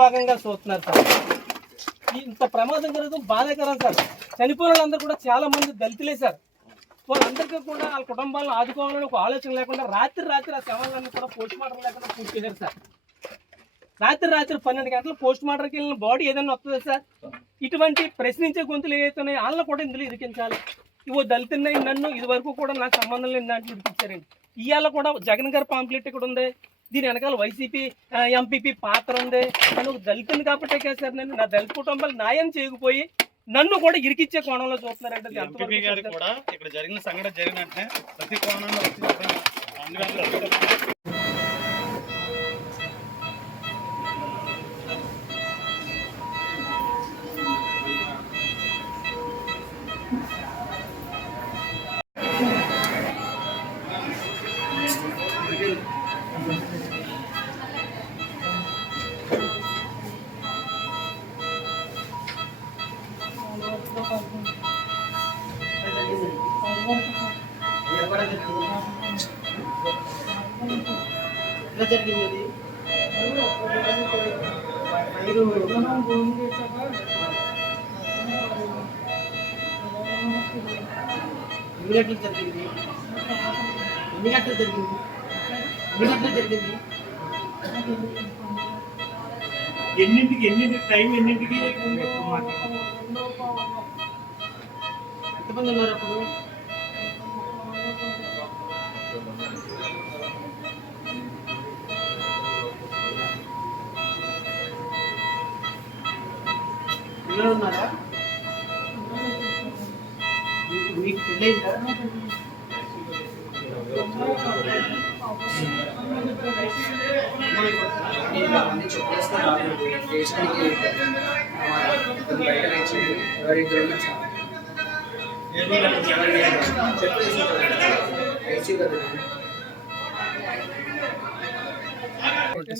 భాగంగా చూస్తున్నారు సార్. ఇంత ప్రమాదం జరగడం బాధాకరం సార్. చనిపోయిన వాళ్ళందరూ కూడా చాలా మంది దళితులే సార్. వాళ్ళందరికీ కూడా వాళ్ళ కుటుంబాలను ఆదుకోవాలని ఒక ఆలోచన లేకుండా రాత్రి ఆ శవాలన్నీ కూడా పోస్ట్ మార్టం లేకుండా పూర్తి చేశారు సార్. రాత్రి 12 గంటలు పోస్ట్ మార్టంకి వెళ్ళిన బాడీ ఏదైనా వస్తుంది సార్. ఇటువంటి ప్రశ్నించే గొంతులు ఏవైతున్నాయో వాళ్ళని కూడా ఇందులో ఇరికించాలి. ఇవో దళితున్న నన్ను ఇది వరకు కూడా నాకు సంబంధం లేని దాంట్లో ఇరికించారండి. ఇవాళ కూడా జగన్ గారి పాంప్లెట్ ఇక్కడ ఉంది, దీని వెనకాల వైసీపీ ఎంపీపీ పాత్ర ఉంది. నేను ఒక దళితుని కాబట్టి కదా సార్, నేను నా దళిత కుటుంబాలు న్యాయం చేయకపోయి నన్ను కూడా ఇరికిచ్చే కోణంలో చూస్తున్నారంటే ఇక్కడ జరిగిన సంఘటన జరిగినట్టే ప్రతి కోణంలో జరిగింది. ఎన్నింటికి టైం ఎన్నింటికి ఎంతమంది ఉన్నారు అప్పుడు? పిల్లలు ఉన్నారా? మీకు పెళ్ళైందా?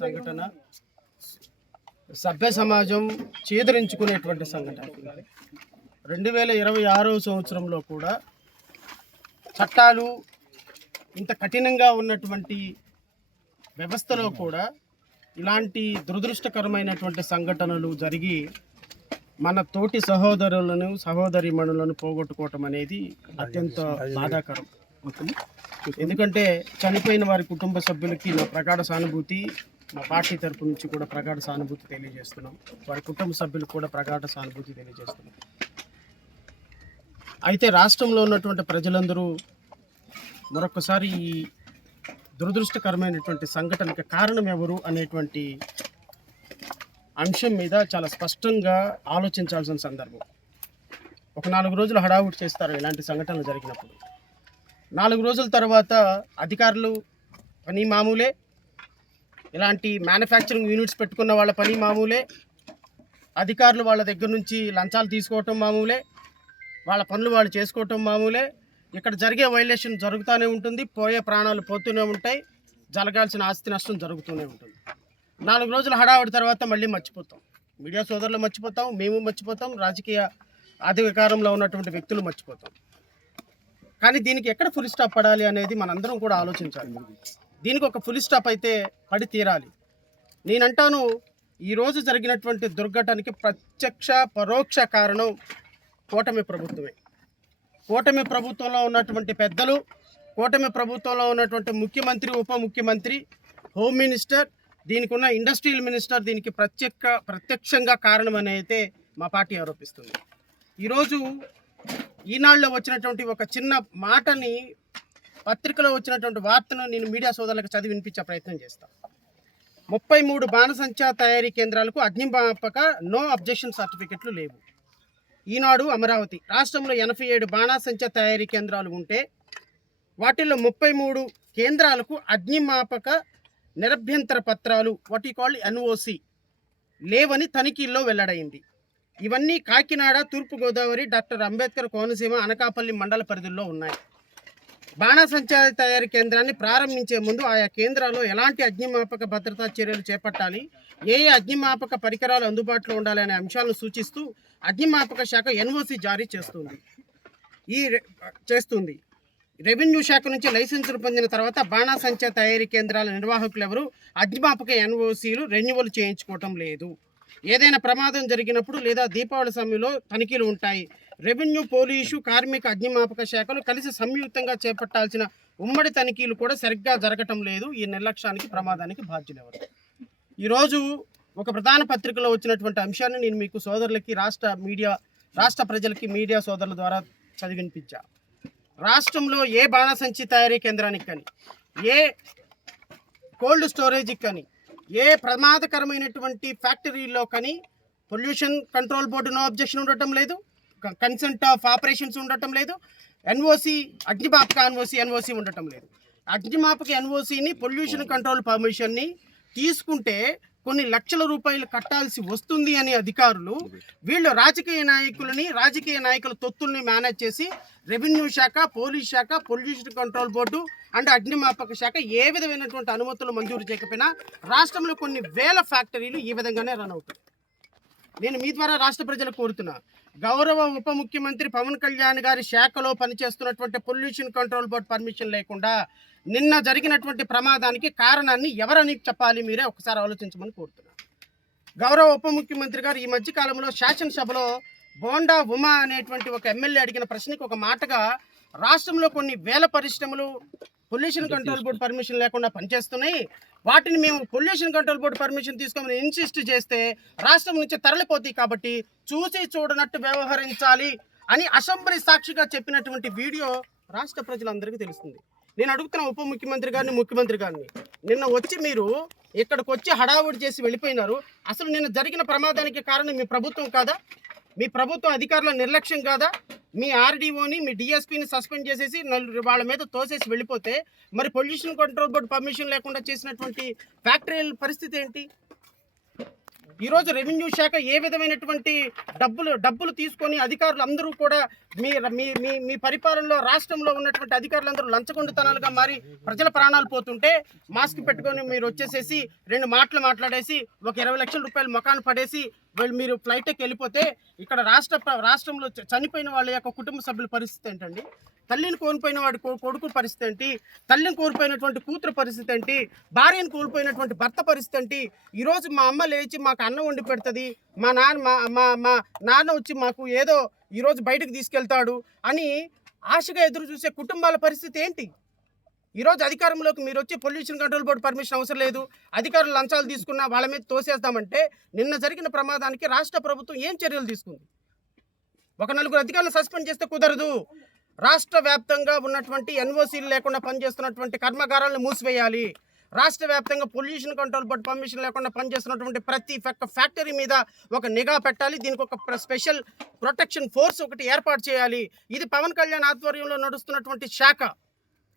సంఘటన సభ్య సమాజం చేదరించుకునేటువంటి సంఘటన. 2026 సంవత్సరంలో కూడా చట్టాలు ఇంత కఠినంగా ఉన్నటువంటి వ్యవస్థలో కూడా ఇలాంటి దురదృష్టకరమైనటువంటి సంఘటనలు జరిగి మన తోటి సహోదరులను సహోదరీమణులను పోగొట్టుకోవటం అనేది అత్యంత బాధాకరం. ఎందుకంటే చనిపోయిన వారి కుటుంబ సభ్యులకి నా ప్రగాఢ సానుభూతి, మా పార్టీ తరపు నుంచి కూడా ప్రగాఢ సానుభూతి తెలియజేస్తున్నాం. వారి కుటుంబ సభ్యులకు కూడా ప్రగాఢ సానుభూతి తెలియజేస్తున్నాం. అయితే రాష్ట్రంలో ఉన్నటువంటి ప్రజలందరూ మరొకసారి ఈ దురదృష్టకరమైనటువంటి సంఘటనకి కారణం ఎవరు అనేటువంటి అంశం మీద చాలా స్పష్టంగా ఆలోచించాల్సిన సందర్భం. ఒక 4 రోజులు హడావుడి చేస్తారు ఇలాంటి సంఘటనలు జరిగినప్పుడు. 4 రోజుల తర్వాత అధికారులు పని మామూలే, ఇలాంటి మ్యానుఫ్యాక్చరింగ్ యూనిట్స్ పెట్టుకున్న వాళ్ళ పని మామూలే, అధికారులు వాళ్ళ దగ్గర నుంచి లంచాలు తీసుకోవటం మామూలే, వాళ్ళ పనులు వాళ్ళు చేసుకోవటం మామూలే. ఇక్కడ జరిగే వైలేషన్ జరుగుతూనే ఉంటుంది, పోయే ప్రాణాలు పోతూనే ఉంటాయి, జరగాల్సిన ఆస్తి నష్టం జరుగుతూనే ఉంటుంది. 4 రోజుల హడావుడి తర్వాత మళ్ళీ మర్చిపోతాం. మీడియా సోదరులు మర్చిపోతాం, మేము మర్చిపోతాం, రాజకీయ అధికారంలో ఉన్నటువంటి వ్యక్తులు మర్చిపోతాం. కానీ దీనికి ఎక్కడ ఫుల్ స్టాప్ పడాలి అనేది మనందరం కూడా ఆలోచించాలి. దీనికి ఒక ఫుల్ స్టాప్ అయితే పడి తీరాలి. నేనంటాను, ఈరోజు జరిగినటువంటి దుర్ఘటనకి ప్రత్యక్ష పరోక్ష కారణం కూటమి ప్రభుత్వమే. కూటమి ప్రభుత్వంలో ఉన్నటువంటి పెద్దలు, కూటమి ప్రభుత్వంలో ఉన్నటువంటి ముఖ్యమంత్రి, ఉప ముఖ్యమంత్రి, హోమ్ మినిస్టర్, దీనికి ఉన్న ఇండస్ట్రియల్ మినిస్టర్ దీనికి ప్రత్యక్షంగా కారణమని అయితే మా పార్టీ ఆరోపిస్తుంది. ఈరోజు ఈనాడులో వచ్చినటువంటి ఒక చిన్న మాటని, పత్రికలో వచ్చినటువంటి వార్తను నేను మీడియా సోదరులకు చదివి వినిపించే ప్రయత్నం చేస్తాను. 33 బాణసంచా తయారీ కేంద్రాలకు అగ్నిమాపక నో అబ్జెక్షన్ సర్టిఫికెట్లు లేవు. ఈనాడు అమరావతి రాష్ట్రంలో 87 బాణాసంచా తయారీ కేంద్రాలు ఉంటే వాటిల్లో 33 కేంద్రాలకు అగ్నిమాపక నిరభ్యంతర పత్రాలు, వాట్ యు కాల్డ్ ఎన్ఓసి, లేవని తనిఖీల్లో వెల్లడైంది. ఇవన్నీ కాకినాడ, తూర్పుగోదావరి, డాక్టర్ అంబేద్కర్ కోనసీమ, అనకాపల్లి మండల పరిధుల్లో ఉన్నాయి. బాణాసంచా తయారీ కేంద్రాన్ని ప్రారంభించే ముందు ఆయా కేంద్రాల్లో ఎలాంటి అగ్నిమాపక భద్రతా చర్యలు చేపట్టాలి, ఏ అగ్నిమాపక పరికరాలు అందుబాటులో ఉండాలనే అంశాలను సూచిస్తూ అగ్నిమాపక శాఖ ఎన్ఓసి జారీ చేస్తుంది. రెవెన్యూ శాఖ నుంచి లైసెన్సులు పొందిన తర్వాత బాణాసంచా తయారీ కేంద్రాల నిర్వాహకులు ఎవరు అగ్నిమాపక ఎన్ఓసీలు రెన్యువల్ చేయించుకోవటం లేదు. ఏదైనా ప్రమాదం జరిగినప్పుడు లేదా దీపావళి సమయంలో తనిఖీలు ఉంటాయి. రెవెన్యూ, పోలీసు, కార్మిక, అగ్నిమాపక శాఖలు కలిసి సంయుక్తంగా చేపట్టాల్సిన ఉమ్మడి తనిఖీలు కూడా సరిగ్గా జరగటం లేదు. ఈ నిర్లక్ష్యానికి, ప్రమాదానికి బాధ్యులు ఎవరు? ఈరోజు ఒక ప్రధాన పత్రికలో వచ్చినటువంటి అంశాన్ని నేను మీకు సోదరులకి, రాష్ట్ర ప్రజలకి, మీడియా సోదరుల ద్వారా చదివినిపించా. రాష్ట్రంలో ఏ బాణసంచి తయారీ కేంద్రానికి కానీ, ఏ కోల్డ్ స్టోరేజ్కి కానీ, ఏ ప్రమాదకరమైనటువంటి ఫ్యాక్టరీలో కానీ pollution control board no objection ఉండటం లేదు, కన్సెంట్ ఆఫ్ ఆపరేషన్స్ ఉండటం లేదు, ఎన్ఓసి అగ్నిమాపక ఎన్ఓసి ఉండటం లేదు. అగ్నిమాపక ఎన్ఓసిని, పొల్యూషన్ కంట్రోల్ పర్మిషన్ని తీసుకుంటే కొన్ని లక్షల రూపాయలు కట్టాల్సి వస్తుంది అని అధికారులు వీళ్ళు రాజకీయ నాయకుల తొత్తుల్ని మేనేజ్ చేసి రెవెన్యూ శాఖ, పోలీస్ శాఖ, పొల్యూషన్ కంట్రోల్ బోర్డు అండ్ అగ్నిమాపక శాఖ ఏ విధమైనటువంటి అనుమతులు మంజూరు చేయకపోయినా రాష్ట్రంలో కొన్ని వేల ఫ్యాక్టరీలు ఈ విధంగానే రన్ అవుతాయి. నేను మీ ద్వారా రాష్ట్ర ప్రజలకు కోరుతున్నా, గౌరవ ఉప ముఖ్యమంత్రి పవన్ కళ్యాణ్ గారి శాఖలో పనిచేస్తున్నటువంటి పొల్యూషన్ కంట్రోల్ బోర్డు పర్మిషన్ లేకుండా నిన్న జరిగినటువంటి ప్రమాదానికి కారణాన్ని ఎవరని చెప్పాలి, మీరే ఒకసారి ఆలోచించమని కోరుతున్నా. గౌరవ ఉప ముఖ్యమంత్రి గారు ఈ మధ్య కాలంలో శాసనసభలో బోండా ఉమా అనేటువంటి ఒక ఎమ్మెల్యే అడిగిన ప్రశ్నకి ఒక మాటగా రాష్ట్రంలో కొన్ని వేల పరిశ్రమలు పొల్యూషన్ కంట్రోల్ బోర్డు పర్మిషన్ లేకుండా పనిచేస్తున్నాయి, వాటిని మేము పొల్యూషన్ కంట్రోల్ బోర్డు పర్మిషన్ తీసుకోమని ఇన్సిస్ట్ చేస్తే రాష్ట్రం నుంచి తరలిపోతాయి, కాబట్టి చూసి చూడనట్టు వ్యవహరించాలి అని అసెంబ్లీ సాక్షిగా చెప్పినటువంటి వీడియో రాష్ట్ర ప్రజలందరికీ తెలుస్తుంది. నేను అడుగుతున్న ఉప ముఖ్యమంత్రి గారిని నిన్న వచ్చి మీరు ఇక్కడికి వచ్చి హడావుడి చేసి వెళ్ళిపోయినారు. అసలు నిన్న జరిగిన ప్రమాదానికి కారణం మీ ప్రభుత్వం కాదా? మీ ప్రభుత్వం అధికారుల నిర్లక్ష్యం కాదా? మీ ఆర్డీఓని, మీ డిఎస్పీని సస్పెండ్ చేసేసి వాళ్ళ మీద తోసేసి వెళ్ళిపోతే మరి పొల్యూషన్ కంట్రోల్ బోర్డు పర్మిషన్ లేకుండా చేసినటువంటి ఫ్యాక్టరీల పరిస్థితి ఏంటి? ఈరోజు రెవెన్యూ శాఖ ఏ విధమైనటువంటి డబ్బులు తీసుకొని అధికారులు అందరూ కూడా మీ పరిపాలనలో రాష్ట్రంలో ఉన్నటువంటి అధికారులందరూ లంచగొండితనాలుగా మారి ప్రజల ప్రాణాలు పోతుంటే మాస్క్ పెట్టుకొని మీరు వచ్చేసేసి 2 మాటలు మాట్లాడేసి ఒక 20 లక్షల రూపాయలు మొఖాన్ని పడేసి మీరు ఫ్లైట్కి వెళ్ళిపోతే ఇక్కడ రాష్ట్రంలో చనిపోయిన వాళ్ళ యొక్క కుటుంబ సభ్యుల పరిస్థితి ఏంటండి? తల్లిని కోల్పోయిన వాడి కొడుకు పరిస్థితి ఏంటి? తల్లిని కోల్పోయినటువంటి కూతురు పరిస్థితి ఏంటి? భార్యను కోల్పోయినటువంటి భర్త పరిస్థితి ఏంటి? ఈరోజు మా అమ్మ లేచి మాకు అన్నం వండి పెడుతుంది, మా నాన్న వచ్చి మాకు ఏదో ఈరోజు బయటకు తీసుకెళ్తాడు అని ఆశగా ఎదురు చూసే కుటుంబాల పరిస్థితి ఏంటి? ఈరోజు అధికారంలోకి మీరు వచ్చి పొల్యూషన్ కంట్రోల్ బోర్డు పర్మిషన్ అవసరం లేదు, అధికారులు లంచాలు తీసుకున్నా వాళ్ళ మీద తోసేస్తామంటే నిన్న జరిగిన ప్రమాదానికి రాష్ట్ర ప్రభుత్వం ఏం చర్యలు తీసుకుంది? ఒక 4 అధికారులను సస్పెండ్ చేస్తే కుదరదు. రాష్ట్ర వ్యాప్తంగా ఉన్నటువంటి ఎన్ఓసీలు లేకుండా పనిచేస్తున్నటువంటి కర్మాగారాలను మూసివేయాలి. రాష్ట్ర వ్యాప్తంగా పొల్యూషన్ కంట్రోల్ బోర్డు పర్మిషన్ లేకుండా పనిచేస్తున్నటువంటి ప్రతి ఫ్యాక్టరీ మీద ఒక నిఘా పెట్టాలి. దీనికి ఒక స్పెషల్ ప్రొటెక్షన్ ఫోర్స్ ఒకటి ఏర్పాటు చేయాలి. ఇది పవన్ కళ్యాణ్ ఆధ్వర్యంలో నడుస్తున్నటువంటి శాఖ.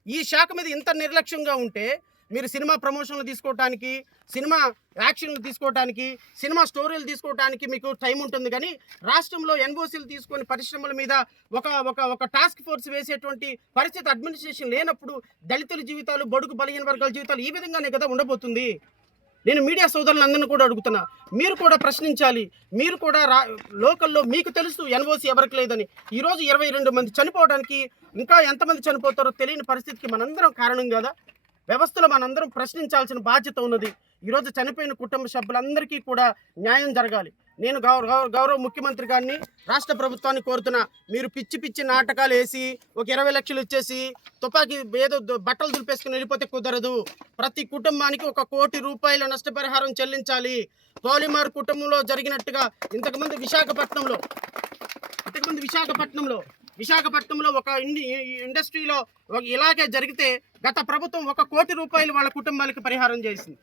ఈ శాఖ మీద ఇంత నిర్లక్ష్యంగా ఉంటే మీరు సినిమా ప్రమోషన్లు తీసుకోవడానికి, సినిమా యాక్షన్లు తీసుకోవడానికి, సినిమా స్టోరీలు తీసుకోవడానికి మీకు టైం ఉంటుంది, కానీ రాష్ట్రంలో ఎన్ఓసీలు తీసుకొని పరిశ్రమల మీద ఒక టాస్క్ ఫోర్స్ వేసేటువంటి పరిస్థితి అడ్మినిస్ట్రేషన్ లేనప్పుడు దళితుల జీవితాలు, బడుగు బలహీన వర్గాల జీవితాలు ఈ విధంగానే కదా ఉండబోతుంది. నేను మీడియా సోదరులందరినీ కూడా అడుగుతున్నా, మీరు కూడా ప్రశ్నించాలి. మీరు కూడా లోకల్లో మీకు తెలుసు ఎన్ఓసీ ఎవరికి లేదని. ఈరోజు 22 మంది చనిపోవడానికి ఇంకా ఎంతమంది చనిపోతారో తెలియని పరిస్థితికి మనందరం కారణం కదా. వ్యవస్థలో మనందరం ప్రశ్నించాల్సిన బాధ్యత ఉన్నది. ఈరోజు చనిపోయిన కుటుంబ సభ్యులందరికీ కూడా న్యాయం జరగాలి. నేను గౌరవ ముఖ్యమంత్రి గారిని, రాష్ట్ర ప్రభుత్వాన్ని కోరుతున్నా, మీరు పిచ్చి నాటకాలు వేసి ఒక 20 లక్షలు ఇచ్చేసి తుపాకీ ఏదో బట్టలు దులిపేసుకుని వెళ్ళిపోతే కుదరదు. ప్రతి కుటుంబానికి 1 కోటి రూపాయల నష్టపరిహారం చెల్లించాలి. పాలిమార్ కుటుంబంలో జరిగినట్టుగా ఇంతకుముందు విశాఖపట్నంలో ఒక ఇండస్ట్రీలో ఇలాగే జరిగితే గత ప్రభుత్వం 1 కోటి రూపాయలు వాళ్ళ కుటుంబాలకి పరిహారం చేసింది.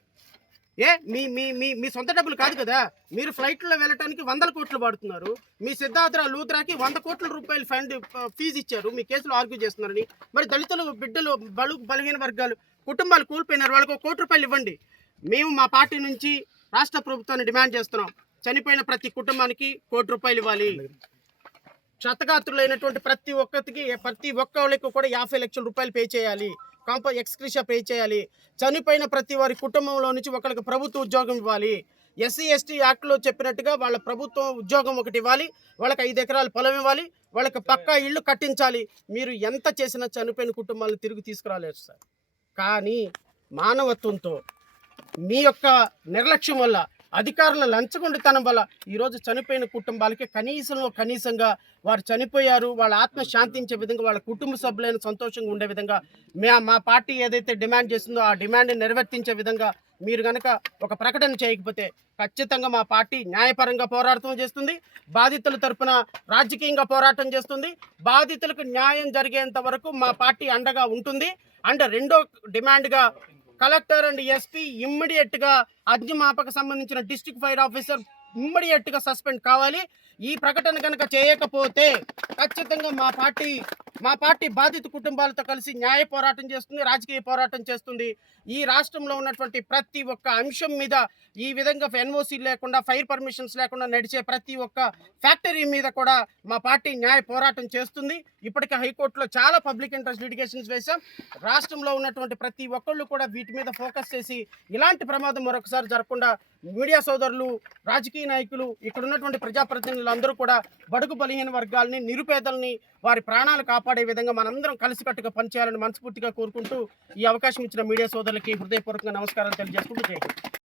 మీ సొంత డబ్బులు కాదు కదా. మీరు ఫ్లైట్లో వెళ్ళటానికి 100 కోట్లు వాడుతున్నారు. మీ సిద్ధార్థ లూత్రాకి 100 కోట్ల రూపాయలు ఫీజు ఇచ్చారు. మీ కేసులో ఆర్గ్యూ చేస్తున్నారని. మరి దళితులు, బిడ్డలు, బలహీన వర్గాలు కుటుంబాలు కోల్పోయినారు, వాళ్ళకి 1 కోటి రూపాయలు ఇవ్వండి. మేము మా పార్టీ నుంచి రాష్ట్ర ప్రభుత్వాన్ని డిమాండ్ చేస్తున్నాం, చనిపోయిన ప్రతి కుటుంబానికి 1 కోటి రూపాయలు ఇవ్వాలి. క్షతగాత్రులైనటువంటి ప్రతి ఒక్కరికి కూడా 50 లక్షల రూపాయలు పే చేయాలి. ఎక్స్క్రిషియా పే చేయాలి. చనిపోయిన ప్రతి వారి కుటుంబంలో నుంచి ఒకరికి ప్రభుత్వ ఉద్యోగం ఇవ్వాలి. ఎస్సీ ఎస్టీ యాక్ట్లో చెప్పినట్టుగా వాళ్ళ ప్రభుత్వం ఉద్యోగం ఒకటి ఇవ్వాలి, వాళ్ళకి 5 ఎకరాల పొలం ఇవ్వాలి, వాళ్ళకి పక్కా ఇళ్ళు కట్టించాలి. మీరు ఎంత చేసినా చనిపోయిన కుటుంబాలను తిరిగి తీసుకురాలేరు సార్. కానీ మానవత్వంతో మీ యొక్క నిర్లక్ష్యం వల్ల, అధికారుల లంచగొండితనం వల్ల ఈరోజు చనిపోయిన కుటుంబాలకి కనీసంగా వారు చనిపోయారు, వాళ్ళ ఆత్మ శాంతించే విధంగా, వాళ్ళ కుటుంబ సభ్యులైన సంతోషంగా ఉండే విధంగా మా పార్టీ ఏదైతే డిమాండ్ చేస్తుందో ఆ డిమాండ్ని నెరవేర్తించే విధంగా మీరు కనుక ఒక ప్రకటన చేయకపోతే ఖచ్చితంగా మా పార్టీ న్యాయపరంగా పోరాటం చేస్తుంది, బాధితుల తరపున రాజకీయంగా పోరాటం చేస్తుంది. బాధితులకు న్యాయం జరిగేంత వరకు మా పార్టీ అండగా ఉంటుంది. అండ్ రెండో డిమాండ్గా కలెక్టర్ అండ్ ఎస్పీ ఇమ్మీడియట్గా అగ్నిమాపక సంబంధించిన డిస్ట్రిక్ట్ ఫైర్ ఆఫీసర్ ఇమ్మీడియట్గా సస్పెండ్ కావాలి. ఈ ప్రకటన కనుక చేయకపోతే ఖచ్చితంగా మా పార్టీ బాధిత కుటుంబాలతో కలిసి న్యాయ పోరాటం చేస్తుంది, రాజకీయ పోరాటం చేస్తుంది. ఈ రాష్ట్రంలో ఉన్నటువంటి ప్రతి ఒక్క అంశం మీద ఈ విధంగా ఎన్ఓసి లేకుండా, ఫైర్ పర్మిషన్స్ లేకుండా నడిచే ప్రతి ఒక్క ఫ్యాక్టరీ మీద కూడా మా పార్టీ న్యాయ పోరాటం చేస్తుంది. ఇప్పటికే హైకోర్టులో చాలా పబ్లిక్ ఇంట్రెస్ట్ లిటిగేషన్స్ వేశాం. రాష్ట్రంలో ఉన్నటువంటి ప్రతి ఒక్కళ్ళు కూడా వీటి మీద ఫోకస్ చేసి ఇలాంటి ప్రమాదం మరొకసారి జరగకుండా మీడియా సోదరులు, రాజకీయ నాయకులు, ఇక్కడ ఉన్నటువంటి ప్రజాప్రతినిధులు అందరూ కూడా బడుగు బలహీన వర్గాలని, నిరుపేదల్ని, వారి ప్రాణాలు కాపాడే విధంగా మనందరం కలిసికట్టుగా పనిచేయాలని మనస్ఫూర్తిగా కోరుకుంటూ ఈ అవకాశం ఇచ్చిన మీడియా సోదరులకి హృదయపూర్వకంగా నమస్కారాలు తెలియజేసుకుంటూ జై హింద్.